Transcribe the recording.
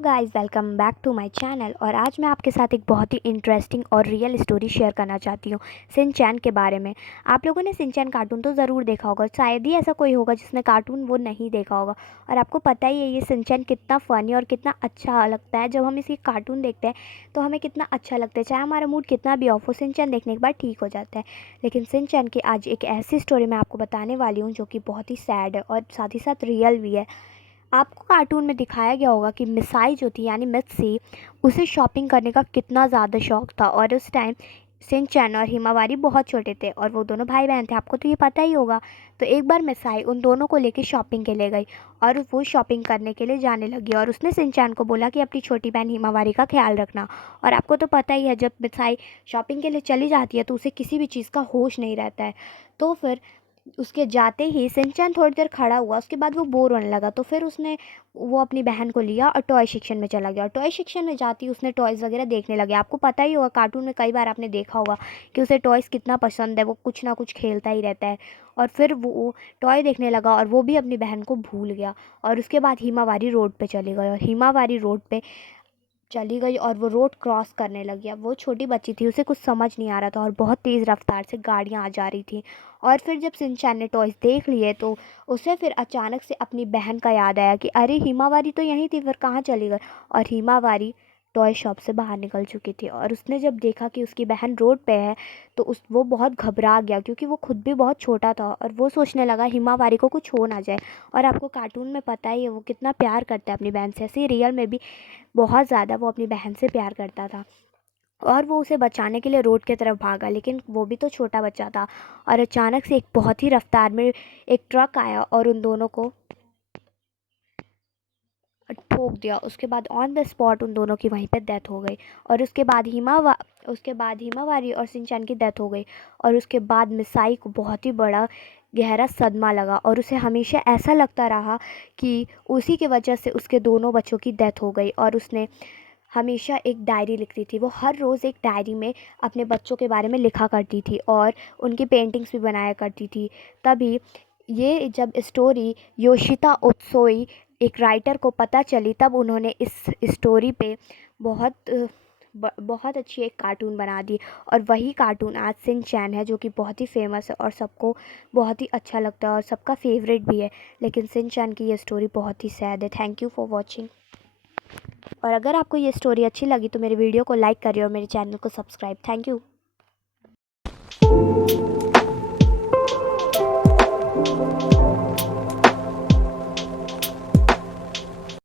Guys, welcome back to my channel. और आज मैं आपके साथ एक बहुत ही इंटरेस्टिंग और रियल स्टोरी शेयर करना चाहती हूँ सिंचैन के बारे में। आप लोगों ने सिंचैन कार्टून तो ज़रूर देखा होगा, शायद ही ऐसा कोई होगा जिसने कार्टून वो नहीं देखा होगा। और आपको पता ही है ये सिंचैन कितना फ़नी और कितना अच्छा लगता है। जब हम इसकी कार्टून देखते हैं तो हमें कितना अच्छा लगता है, चाहे हमारा मूड कितना भी ऑफ हो, सिंचैन देखने के बाद ठीक हो जाता है। लेकिन सिंचैन की आज एक ऐसी स्टोरी मैं आपको बताने वाली हूँ जो कि बहुत ही सैड है और साथ ही साथ रियल भी है। आपको कार्टून में दिखाया गया होगा कि मिसाई जो थी यानी मित्सी, उसे शॉपिंग करने का कितना ज़्यादा शौक़ था। और उस टाइम सिंचैन और हिमावारी बहुत छोटे थे और वो दोनों भाई बहन थे, आपको तो ये पता ही होगा। तो एक बार मिसाई उन दोनों को लेकर शॉपिंग के लिए गई और वो शॉपिंग करने के लिए जाने लगी और उसने सिंचैन को बोला कि अपनी छोटी बहन हिमावारी का ख्याल रखना। और आपको तो पता ही है, जब मिसाई शॉपिंग के लिए चली जाती है तो उसे किसी भी चीज़ का होश नहीं रहता है। तो फिर उसके जाते ही सिंचैन थोड़ी देर खड़ा हुआ, उसके बाद वो बोर होने लगा। तो फिर उसने वो अपनी बहन को लिया और टॉय सेक्शन में चला गया और टॉय सेक्शन में जाती उसने टॉयज़ वगैरह देखने लगे। आपको पता ही होगा, कार्टून में कई बार आपने देखा होगा कि उसे टॉयज़ कितना पसंद है, वो कुछ ना कुछ खेलता ही रहता है। और फिर वो टॉय देखने लगा और वो भी अपनी बहन को भूल गया। और उसके बाद हिमावारी रोड पे चली गई और हिमावारी रोड पे चली गई और वो रोड क्रॉस करने लगी। अब वो छोटी बच्ची थी, उसे कुछ समझ नहीं आ रहा था और बहुत तेज़ रफ्तार से गाड़ियाँ आ जा रही थी। और फिर जब सिंचैन ने टॉयज़ देख लिए तो उसे फिर अचानक से अपनी बहन का याद आया कि अरे हिमावारी तो यहीं थी, फिर कहाँ चली गई। और हिमावारी टॉय शॉप से बाहर निकल चुकी थी और उसने जब देखा कि उसकी बहन रोड पे है तो वो बहुत घबरा गया, क्योंकि वो खुद भी बहुत छोटा था और वो सोचने लगा हिमावारी को कुछ हो ना जाए। और आपको कार्टून में पता ही है वो कितना प्यार करता है अपनी बहन से, ऐसे ही रियल में भी बहुत ज़्यादा वो अपनी बहन से प्यार करता था। और वो उसे बचाने के लिए रोड की तरफ भागा, लेकिन वो भी तो छोटा बच्चा था। और अचानक से एक बहुत ही रफ्तार में एक ट्रक आया और उन दोनों को ठोक दिया। उसके बाद ऑन द स्पॉट उन दोनों की वहीं पर डेथ हो गई। और उसके बाद हिमावारी और सिंचैन की डेथ हो गई। और उसके बाद मिसाई को बहुत ही बड़ा गहरा सदमा लगा और उसे हमेशा ऐसा लगता रहा कि उसी की वजह से उसके दोनों बच्चों की डेथ हो गई। और उसने हमेशा एक डायरी लिखती थी, वो हर रोज़ एक डायरी में अपने बच्चों के बारे में लिखा करती थी और उनकी पेंटिंग्स भी बनाया करती थी। तभी ये जब स्टोरी योशिता उत्सोई एक राइटर को पता चली, तब उन्होंने इस स्टोरी पे बहुत अच्छी एक कार्टून बना दी। और वही कार्टून आज सिंचैन है, जो कि बहुत ही फेमस है और सबको बहुत ही अच्छा लगता है और सबका फेवरेट भी है। लेकिन सिंचैन की ये स्टोरी बहुत ही सैड है। Thank you for watching. और अगर आपको ये स्टोरी अच्छी लगी तो मेरे वीडियो को लाइक करिए और मेरे चैनल को सब्सक्राइब। Thank you.